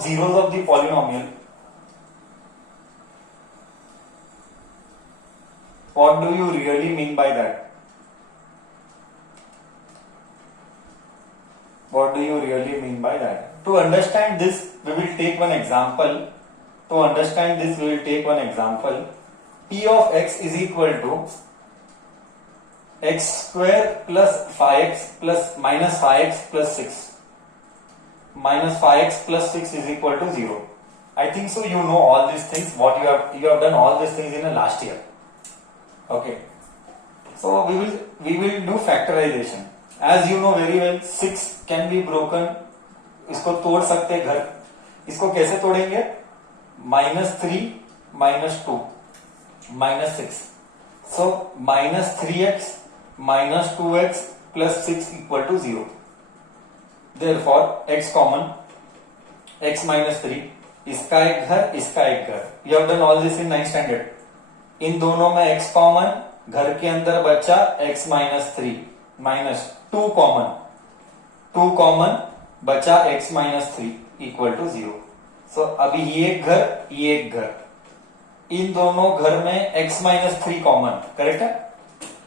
zeros of the polynomial, what do you really mean by that? What do you really mean by that? To understand this, we will take one example. P of x is equal to x square plus 5x plus minus 5x plus 6. Minus 5x plus 6 is equal to 0. I think so you know all these things. What you have done all these things in the last year. Okay. So we will do factorization. As you know very well, 6 can be broken. इसको तोड़ सकते हैं घर. इसको कैसे तोड़ेंगे? -3 -2 -6. So -3x -2x plus 6 equal to 0. Therefore x common, x minus 3, इसका एक घर, इसका एक घर. You have done all this in 9th standard. इन दोनों में x कॉमन, घर के अंदर बचा x minus 3 minus 2 कॉमन बचा x minus 3 equal to 0. So अभी ये एक घर, इन दोनों घर में x minus 3 कॉमन, करेक्ट है?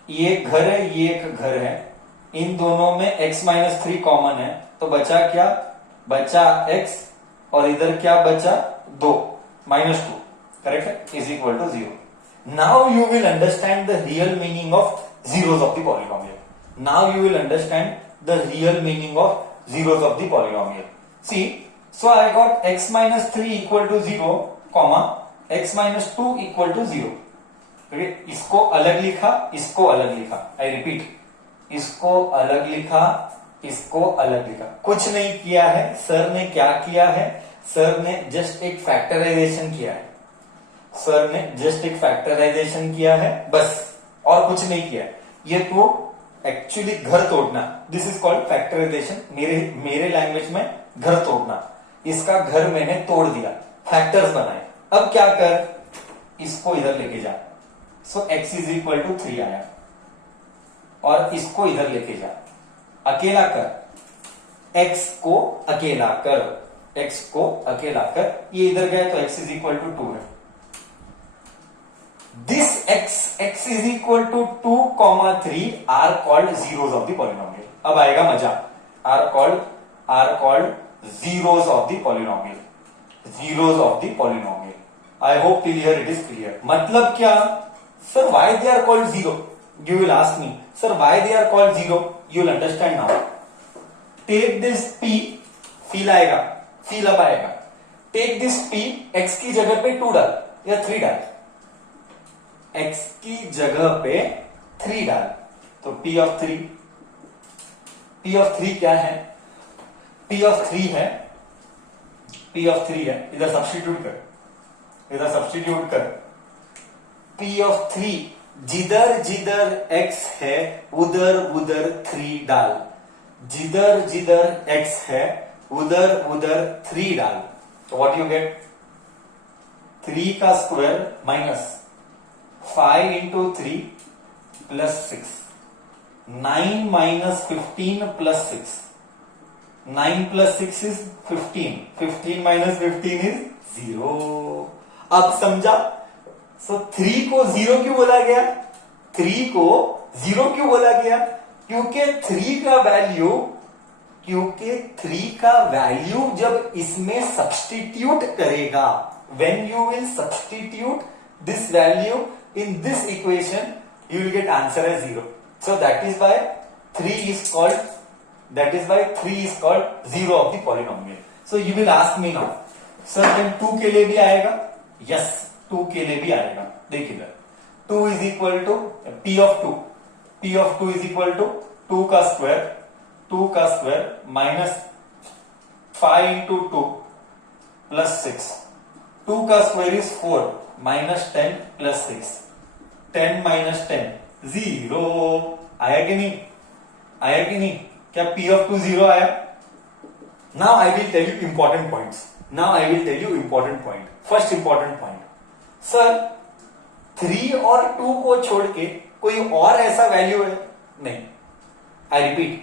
ये एक घर है, ये एक घर है, इन दोनों में x minus 3 कॉमन है, तो बचा क्या? बचा x और इधर क्या बचा? 2 -2, करेक्ट है? Is equal to 0. Now you will understand the real meaning of zeros of the polynomial. Now you will understand the real meaning of zeros of the polynomial. See, so I got x minus 3 equal to 0, comma x minus 2 equal to 0. Okay? इसको अलग लिखा, इसको अलग लिखा. I repeat, इसको अलग लिखा, इसको अलग लिखा. कुछ नहीं किया है. सर ने क्या किया है? सर ने जस्ट एक फैक्टराइजेशन किया है. सर ने जस्ट एक फैक्टराइजेशन किया है, बस, और कुछ नहीं किया. ये तो एक्चुअली घर तोड़ना, दिस इज कॉल्ड फैक्टराइजेशन. मेरे लैंग्वेज में घर तोड़ना. इसका घर मैंने तोड़ दिया, फैक्टर्स बनाए. अब क्या कर? इसको इधर लेके जा. सो x इज इक्वल टू 3 आया, और इसको इधर लेके जा. अकेला कर, x को अकेला कर, x को अकेला कर. ये इधर गया तो x इज इक्वल टू 2 है. This x is equal to 2, 3 are called zeros of the polynomial. अब आएगा मजा. are called zeros of the polynomial. Zeros of the polynomial. I hope till here it is clear. मतलब क्या? Sir, why they are called zero? You will ask me. Sir, why they are called zero? You will understand now. Take this p, feel आएगा, feel अब आएगा. Take this p, x की जगह पे 2 डाल या 3 डाल. x की जगह पे 3 डाल, तो p of 3 क्या है? p of 3 है, इधर सब्स्टिट्यूट कर, p of 3, जिधर x है उधर 3 डाल, जिधर x है उधर 3 डाल. तो व्हाट यू गेट? 3 का square minus 5 into 3 plus 6. 9 minus 15 plus 6. 9 plus 6 is 15. 15 minus 15 is 0. अब समझा? So 3 को 0 क्यों बोला गया? 3 को 0 क्यों बोला गया? क्योंकि 3 का वैल्यू जब इसमें सब्स्टिट्यूट करेगा, when you will substitute this value in this equation, you will get answer as 0. So that is why 3 is called zero of the polynomial. So you will ask me now, sir, then 2 के लिए भी आएगा? Yes, 2 के लिए भी आएगा. देखिए इधर 2 is equal to p of 2 is equal to 2 का स्क्वायर minus 5 into 2 plus 6. 2 का square is 4 minus 10 plus 6. 10 minus 10 0. आया कि नहीं? क्या p of 2 0 आया? Now I will tell you important points. First important point. Sir, 3 और 2 को छोड़ के कोई और ऐसा वैल्यू है? नहीं. I repeat,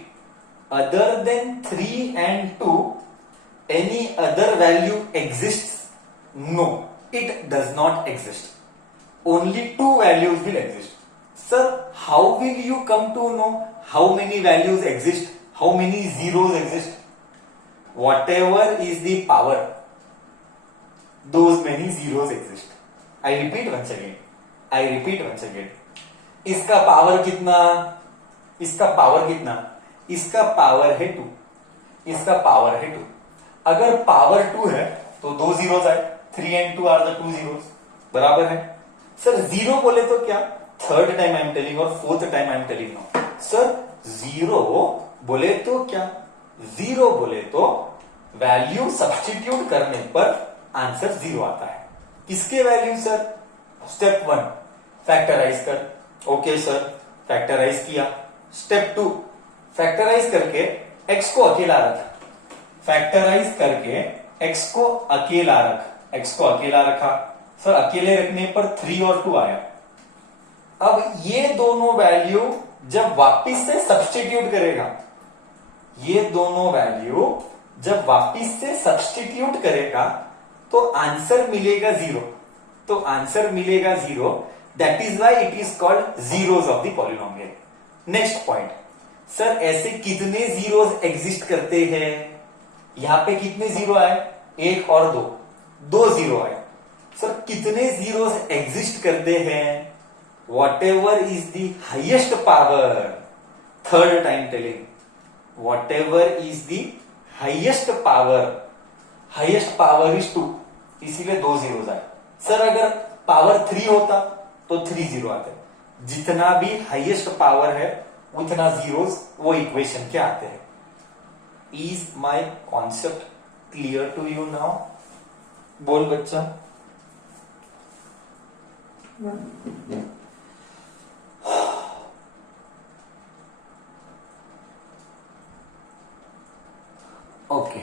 other than 3 and 2, any other value exists? No, it does not exist. Only two values will exist. Sir, how will you come to know how many values exist, how many zeros exist? Whatever is the power, those many zeros exist. I repeat once again. इसका power कितना? इसका power कितना? इसका power है 2. इसका power है 2. अगर power 2 है तो 2 जीरोस आए. 3 and 2 आर द 2 जीरोस. बराबर है. सर जीरो बोले तो क्या? Third time I am telling और fourth time I am telling now. Sir zero बोले तो क्या? जीरो बोले तो वैल्यू सब्स्टिट्यूट करने पर आंसर जीरो आता है. किसके वैल्यू सर? स्टेप 1 फैक्टराइज कर. ओके सर, फैक्टराइज किया. स्टेप 2 फैक्टराइज करके x को अकेला रखा. फैक्टराइज करके x को अकेला रखा. सर अकेले रखने पर 3 और 2 आया. अब ये दोनों वैल्यू जब वापिस से सब्स्टिट्यूट करेगा, ये दोनों वैल्यू जब वापिस से सब्स्टिट्यूट करेगा तो आंसर मिलेगा zero. That is why it is called zeros of the polynomial. Next point. Sir ऐसे कितने जीरोस एग्जिस्ट करते हैं? यहां पे कितने जीरो आए? 1 और 2 जीरो आए. सर कितने जीरोस एग्जिस्ट करते हैं? What ever is the highest power. Third time telling. What ever is the highest power is 2. इसीलिए 2 जीरोस आए. सर अगर पावर 3 होता तो 3 जीरो आते. जितना भी हाईएस्ट पावर है उतना जीरोस वो इक्वेशन के आते हैं. Is my concept clear to you now? बोल बच्चा. ओके